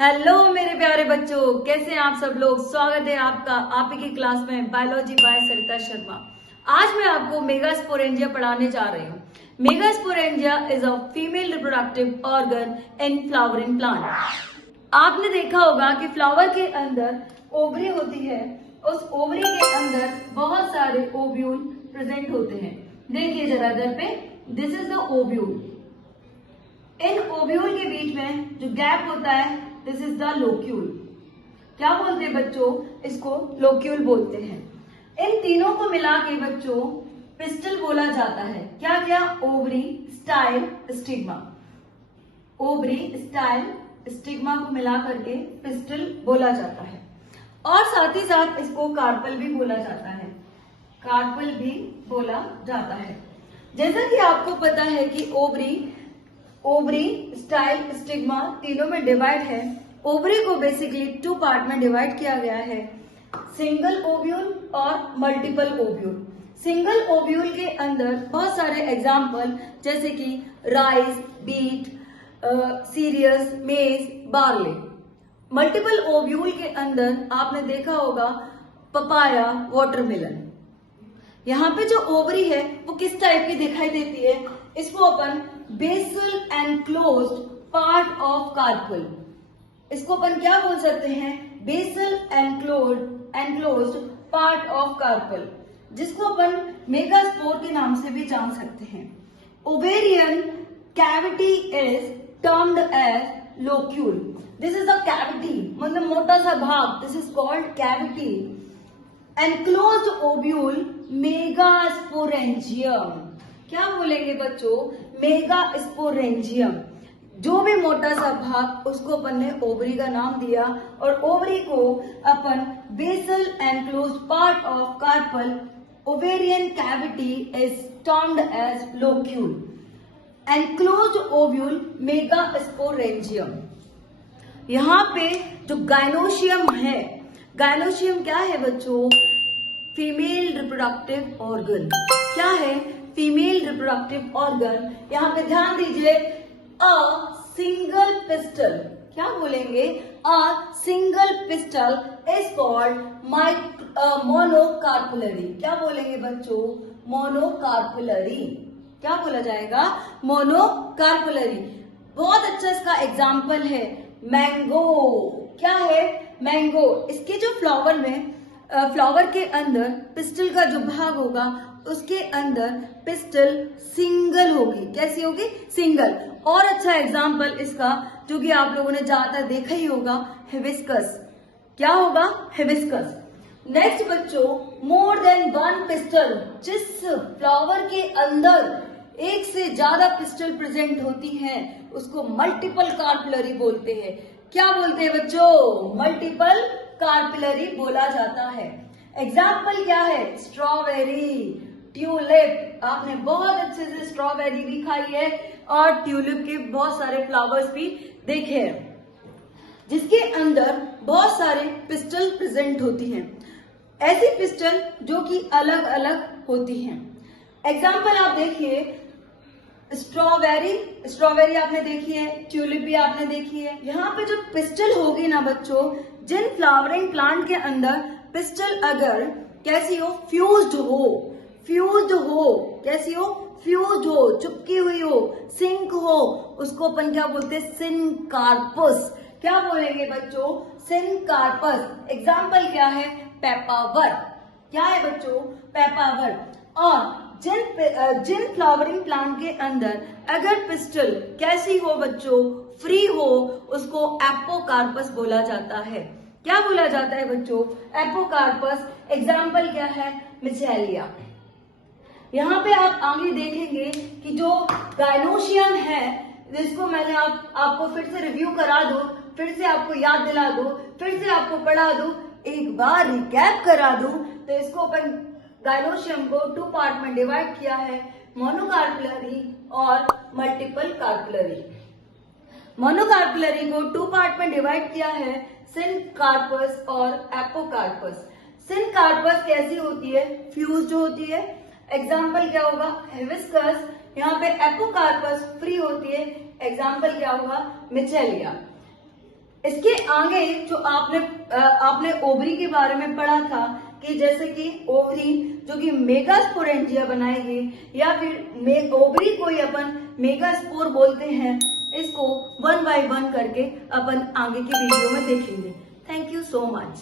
Hello मेरे प्यारे बच्चों, कैसे हैं आप सब लोग। स्वागत है आपका आप ही की क्लास में बायोलॉजी बाय सरिता शर्मा। आज मैं आपको मेगास्पोरेंजिया पढ़ाने जा रही हूँ। Megasporangia is a female reproductive organ in flowering plant. आपने देखा होगा कि फ्लावर के अंदर ओवरी होती है, उस ओवरी के अंदर बहुत सारे ओव्यूल प्रेजेंट होते हैं। देखिए जरा इधर पे, this is the ovule. In ovule के बीच में जो गैप होता है, दिस इज द लोक्यूल। क्या बोलते हैं बच्चों, इसको लोक्यूल बोलते हैं। इन तीनों को मिला के बच्चों पिस्टल बोला जाता है। क्या क्या? Ovary, style, stigma. Ovary, style, stigma को मिला करके पिस्टल बोला जाता है। और साथ ही साथ इसको कार्पल भी बोला जाता है। कार्पल भी बोला जाता है। जैसा कि आपको पता है कि ओवरी, स्टाइल, स्टिग्मा तीनों में डिवाइड है। ओवरी को बेसिकली 2 पार्ट में डिवाइड किया गया है, सिंगल ओव्यूल और मल्टीपल ओव्यूल। सिंगल ओव्यूल के अंदर बहुत सारे एग्जाम्पल जैसे कि राइस, बीट, सीरियस, मेज, बार्ले। मल्टीपल ओव्यूल के अंदर आपने देखा होगा पपाया, वाटरमेलन। यहाँ पे जो ओवरी है वो किस टाइप की दिखाई देती है, इसको अपन basal enclosed part of carpel, इसको अपन क्या बोल सकते हैं, basal enclosed part of carpel, जिसको अपन मेगास्पोर के नाम से भी जान सकते हैं। Ovarian cavity is termed as locule. This is a cavity, मतलब मोटा सा भाग, this is called cavity. Enclosed ovule megasporangium. क्या बोलेंगे बच्चों, मेगास्पोरेंजियम। जो भी मोटा सा भाग, उसको अपन ने ओवरी का नाम दिया, और ओवरी को अपन basal enclosed part of carpel, ovarian cavity is termed as locule. Enclosed ovule megasporangium. यहाँ पे जो गायनोशियम है, गायनोशियम क्या है बच्चों, फीमेल रिप्रोडक्टिव ऑर्गन। क्या है? Female reproductive organ. यहाँ पे ध्यान दीजिए, अ सिंगल पिस्टल। क्या बोलेंगे? A single pistil is called monocarpellary. क्या बोलेंगे बच्चों? मोनोकार्पुलरी। क्या बोला जाएगा? मोनोकार्पुलरी। बहुत अच्छा इसका एग्जाम्पल है मैंगो। क्या है? मैंगो। इसके जो फ्लावर के अंदर पिस्टल का जो भाग होगा, उसके अंदर पिस्टल सिंगल होगी। कैसी होगी? सिंगल। और अच्छा एग्जाम्पल इसका, जो कि आप लोगों ने ज्यादातर देखा ही होगा, हिबिस्कस। क्या होगा? हिबिस्कस। नेक्स्ट बच्चों, मोर देन 1 पिस्टल। जिस फ्लावर के अंदर एक से ज्यादा पिस्टल प्रेजेंट होती है, उसको मल्टीपल कार्पुलरी बोलते हैं। क्या बोलते हैं बच्चों? मल्टीपल कार्पुलरी बोला जाता है। एग्जाम्पल क्या है? Strawberry, tulip. आपने बहुत अच्छे से स्ट्रॉबेरी भी खाई है और ट्यूलिप के बहुत सारे फ्लावर्स भी देखे हैं, जिसके अंदर बहुत सारे पिस्टल प्रेजेंट होती हैं। ऐसी पिस्टल जो कि अलग अलग होती हैं। एग्जाम्पल आप देखिए, स्ट्रॉबेरी आपने देखी है, ट्यूलिप भी आपने देखी है। यहाँ पे जो पिस्टल होगी ना बच्चों, जिन फ्लावरिंग प्लांट के अंदर पिस्टल अगर कैसी हो, फ्यूज्ड हो, कैसी हो, फ्यूज्ड हो, चिपकी हुई हो, सिंक हो, उसको अपन क्या बोलते हैं? सिनकार्पस। क्या बोलेंगे बच्चों? सिनकार्पस। एग्जाम्पल क्या है? पेपावर। क्या है बच्चों? पेपावर। और जिन फ्लावरिंग प्लांट के अंदर अगर पिस्टल कैसी हो बच्चों, फ्री हो, उसको एपोकार्पस बोला जाता है। क्या बोला जाता है बच्चों? एपोकार्पस। एग्जाम्पल क्या है? मिचेलिया। यहाँ पे आप आगे देखेंगे कि जो गायनोशियम है, जिसको मैंने आपको फिर से रिव्यू करा दो, फिर से आपको याद दिला दो, फिर से आपको पढ़ा दो, एक बार रिकैप करा दूं, तो इसको अपन गायनोशियम को 2 पार्ट में डिवाइड किया है, मोनोकार्पुलरी और मल्टीपल कार्पुलरी। मोनोकार्पुलरी को 2 पार्ट में डिवाइड किया है, सिनकार्पस और एपोकार्पस। सिनकार्पस कैसी होती है? फ्यूज्ड होती है। एग्जाम्पल क्या होगा? हिबिस्कस। यहाँ पे एपोकार्पस फ्री होती है। एग्जाम्पल क्या होगा? मिचेलिया। इसके आगे जो आपने ओवरी के बारे में पढ़ा था कि जैसे कि ओवरी जो कि मेगास्पोरेंजिया बनाएगी या फिर ओवरी को ही अपन मेगास्पोर बोलते हैं, इसको 1 बाय 1 करके अपन आगे की वीडियो में देखेंगे। Thank you so much.